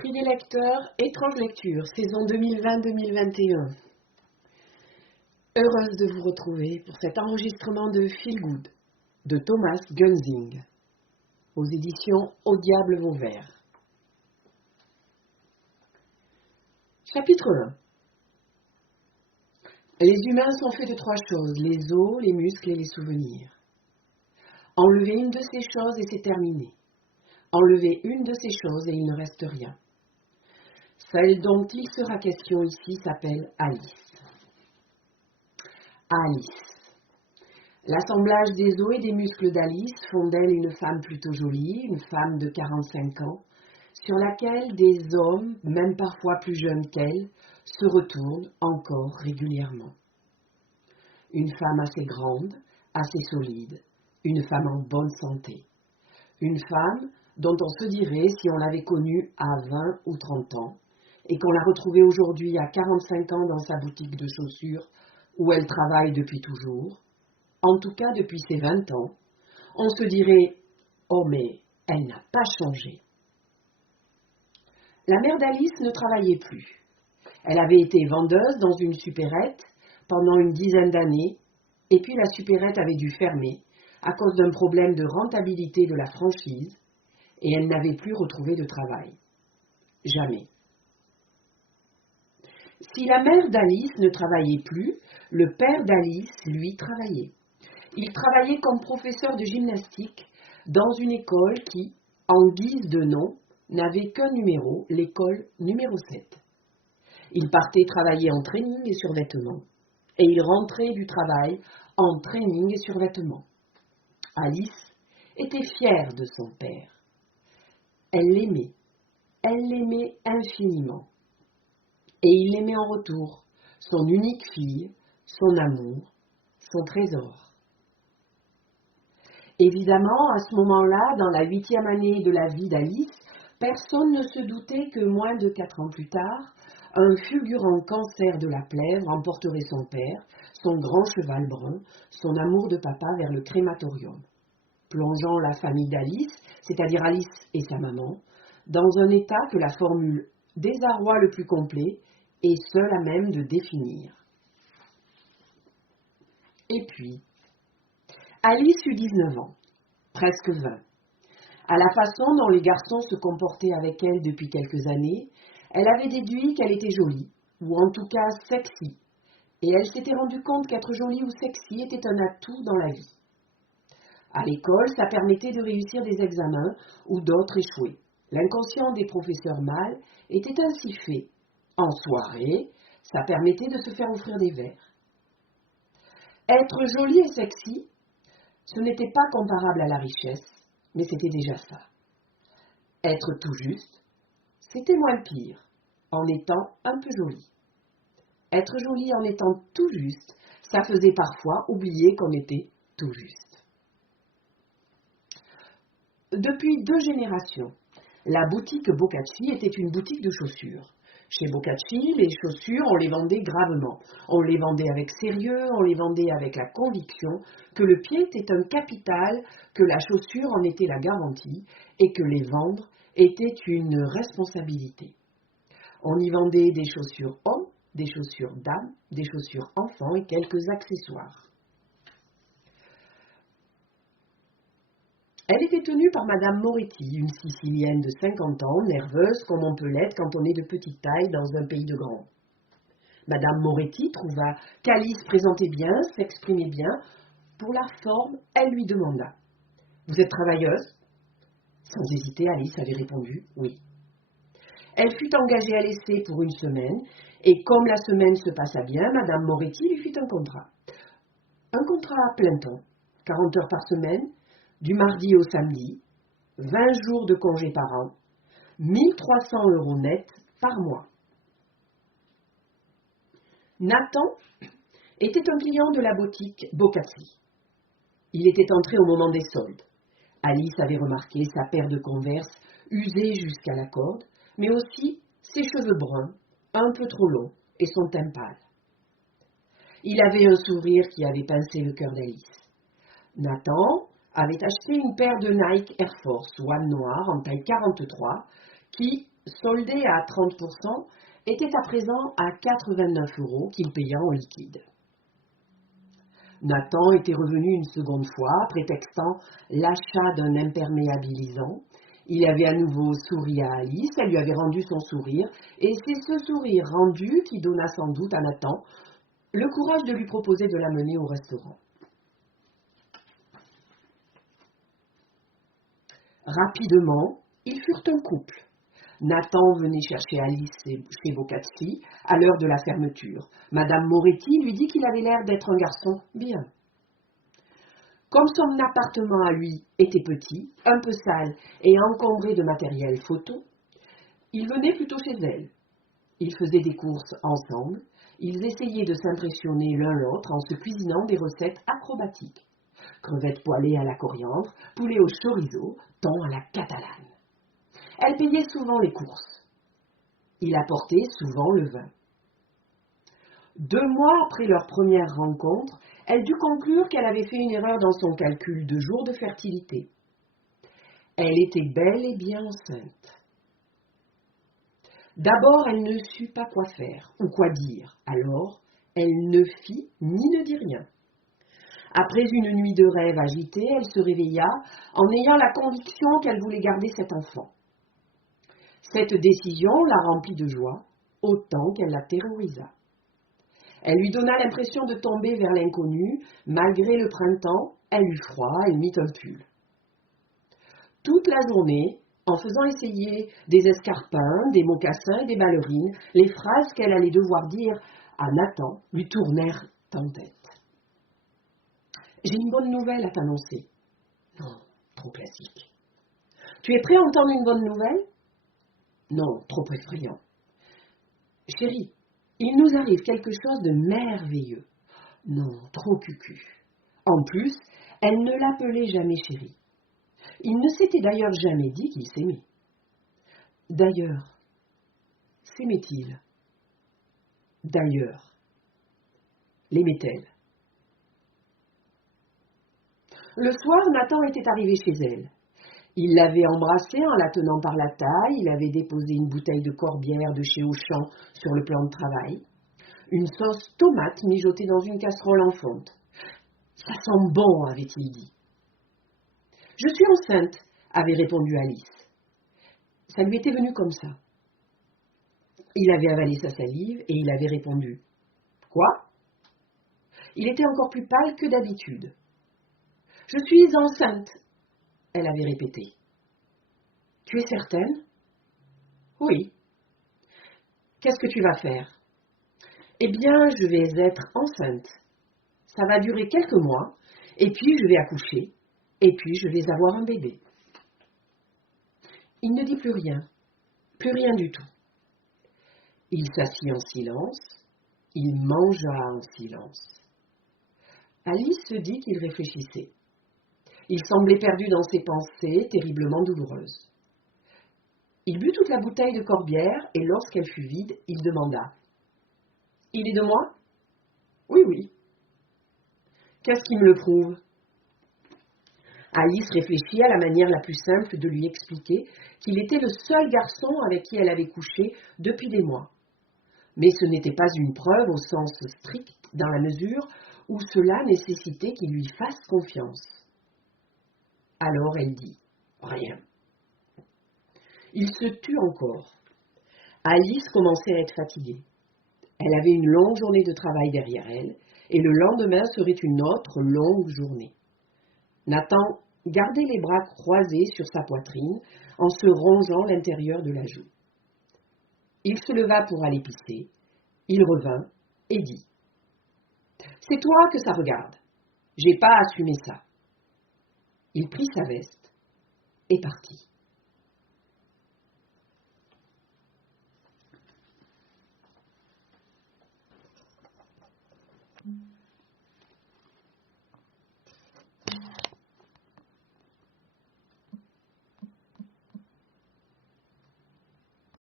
Prix des lecteurs, Étrange lecture, saison 2020-2021. Heureuse de vous retrouver pour cet enregistrement de Feel Good de Thomas Gunzing aux éditions Au Diable Vauvert. Chapitre 1. Les humains sont faits de trois choses, les os, les muscles et les souvenirs. Enlevez une de ces choses et c'est terminé. Enlevez une de ces choses et il ne reste rien. Celle dont il sera question ici s'appelle Alice. Alice. L'assemblage des os et des muscles d'Alice font d'elle une femme plutôt jolie, une femme de 45 ans, sur laquelle des hommes, même parfois plus jeunes qu'elle, se retournent encore régulièrement. Une femme assez grande, assez solide, une femme en bonne santé. Une femme dont on se dirait, si on l'avait connue à 20 ou 30 ans, et qu'on la retrouvait aujourd'hui à 45 ans dans sa boutique de chaussures, où elle travaille depuis toujours, en tout cas depuis ses 20 ans, on se dirait « Oh mais, elle n'a pas changé ». La mère d'Alice ne travaillait plus. Elle avait été vendeuse dans une supérette pendant une dizaine d'années, et puis la supérette avait dû fermer à cause d'un problème de rentabilité de la franchise, et elle n'avait plus retrouvé de travail. Jamais. Si la mère d'Alice ne travaillait plus, le père d'Alice, lui, travaillait. Il travaillait comme professeur de gymnastique dans une école qui, en guise de nom, n'avait qu'un numéro, l'école numéro 7. Il partait travailler en training et survêtement, et il rentrait du travail en training et survêtement. Alice était fière de son père. Elle l'aimait infiniment. Et il l'aimait en retour, son unique fille, son amour, son trésor. Évidemment, à ce moment-là, dans la 8e année de la vie d'Alice, personne ne se doutait que moins de 4 ans plus tard, un fulgurant cancer de la plèvre emporterait son père, son grand cheval brun, son amour de papa vers le crématorium, plongeant la famille d'Alice, c'est-à-dire Alice et sa maman, dans un état que la formule « désarroi le plus complet » est seule à même de définir. Et puis, Alice eut 19 ans, presque 20. À la façon dont les garçons se comportaient avec elle depuis quelques années, elle avait déduit qu'elle était jolie, ou en tout cas sexy, et elle s'était rendue compte qu'être jolie ou sexy était un atout dans la vie. À l'école, ça permettait de réussir des examens ou d'autres échouer. L'inconscient des professeurs mâles était ainsi fait. En soirée, ça permettait de se faire offrir des verres. Être jolie et sexy, ce n'était pas comparable à la richesse, mais c'était déjà ça. Être tout juste, c'était moins pire, en étant un peu jolie. Être jolie en étant tout juste, ça faisait parfois oublier qu'on était tout juste. Depuis 2 générations, la boutique Bocacci était une boutique de chaussures. Chez Bocacci, les chaussures, on les vendait gravement. On les vendait avec sérieux, on les vendait avec la conviction que le pied était un capital, que la chaussure en était la garantie et que les vendre était une responsabilité. On y vendait des chaussures hommes, des chaussures dames, des chaussures enfants et quelques accessoires. Elle était tenue par Madame Moretti, une Sicilienne de 50 ans, nerveuse comme on peut l'être quand on est de petite taille dans un pays de grands. Madame Moretti trouva qu'Alice présentait bien, s'exprimait bien. Pour la forme, elle lui demanda « Vous êtes travailleuse ?» Sans hésiter, Alice avait répondu « Oui ». Elle fut engagée à l'essai pour 1 semaine, et comme la semaine se passa bien, Madame Moretti lui fit un contrat. Un contrat à plein temps, 40 heures par semaine, du mardi au samedi, 20 jours de congé par an, 1 300 € net par mois. Nathan était un client de la boutique Bocacci. Il était entré au moment des soldes. Alice avait remarqué sa paire de Converse usée jusqu'à la corde, mais aussi ses cheveux bruns, un peu trop longs, et son teint pâle. Il avait un sourire qui avait pincé le cœur d'Alice. Nathan avait acheté une paire de Nike Air Force One noire en taille 43 qui, soldé à 30%, était à présent à 89 € qu'il paya en liquide. Nathan était revenu une seconde fois, prétextant l'achat d'un imperméabilisant. Il avait à nouveau souri à Alice, elle lui avait rendu son sourire, et c'est ce sourire rendu qui donna sans doute à Nathan le courage de lui proposer de l'amener au restaurant. Rapidement, ils furent un couple. Nathan venait chercher Alice chez Bocazzi à l'heure de la fermeture. Madame Moretti lui dit qu'il avait l'air d'être un garçon bien. Comme son appartement à lui était petit, un peu sale et encombré de matériel photo, il venait plutôt chez elle. Ils faisaient des courses ensemble, ils essayaient de s'impressionner l'un l'autre en se cuisinant des recettes acrobatiques. Crevettes poêlées à la coriandre, poulet au chorizo, thon à la catalane. Elle payait souvent les courses. Il apportait souvent le vin. 2 mois après leur première rencontre, elle dut conclure qu'elle avait fait une erreur dans son calcul de jours de fertilité. Elle était bel et bien enceinte. D'abord, elle ne sut pas quoi faire ou quoi dire. Alors, elle ne fit ni ne dit rien. Après une nuit de rêve agitée, elle se réveilla en ayant la conviction qu'elle voulait garder cet enfant. Cette décision la remplit de joie, autant qu'elle la terrorisa. Elle lui donna l'impression de tomber vers l'inconnu. Malgré le printemps, elle eut froid et mit un pull. Toute la journée, en faisant essayer des escarpins, des mocassins et des ballerines, les phrases qu'elle allait devoir dire à Nathan lui tournèrent en tête. « J'ai une bonne nouvelle à t'annoncer. » « Non, trop classique. »« Tu es prêt à entendre une bonne nouvelle ?»« Non, trop effrayant. »« Chérie, il nous arrive quelque chose de merveilleux. » »« Non, trop cucu. » En plus, elle ne l'appelait jamais chérie. Il ne s'était d'ailleurs jamais dit qu'il s'aimait. D'ailleurs, s'aimait-il? D'ailleurs, l'aimait-elle? Le soir, Nathan était arrivé chez elle. Il l'avait embrassée en la tenant par la taille, il avait déposé une bouteille de Corbière de chez Auchan sur le plan de travail, une sauce tomate mijotée dans une casserole en fonte. « Ça sent bon », avait-il dit. « Je suis enceinte », avait répondu Alice. Ça lui était venu comme ça. Il avait avalé sa salive et il avait répondu. « Quoi ?» Il était encore plus pâle que d'habitude. « Je suis enceinte », elle avait répété. « Tu es certaine ? » ?»« Oui. »« Qu'est-ce que tu vas faire ? » ?»« Eh bien, je vais être enceinte. Ça va durer quelques mois, et puis je vais accoucher, et puis je vais avoir un bébé. » Il ne dit plus rien du tout. Il s'assit en silence, il mangea en silence. Alice se dit qu'il réfléchissait. Il semblait perdu dans ses pensées, terriblement douloureuses. Il but toute la bouteille de Corbière, et lorsqu'elle fut vide, il demanda. « Il est de moi ? » ?»« Oui, oui. »« Qu'est-ce qui me le prouve ?» Alice réfléchit à la manière la plus simple de lui expliquer qu'il était le seul garçon avec qui elle avait couché depuis des mois. Mais ce n'était pas une preuve au sens strict, dans la mesure où cela nécessitait qu'il lui fasse confiance. Alors elle dit « Rien ». Il se tut encore. Alice commençait à être fatiguée. Elle avait une longue journée de travail derrière elle, et le lendemain serait une autre longue journée. Nathan gardait les bras croisés sur sa poitrine en se rongeant l'intérieur de la joue. Il se leva pour aller pisser. Il revint et dit « C'est toi que ça regarde. J'ai pas assumé ça. » Il prit sa veste et partit.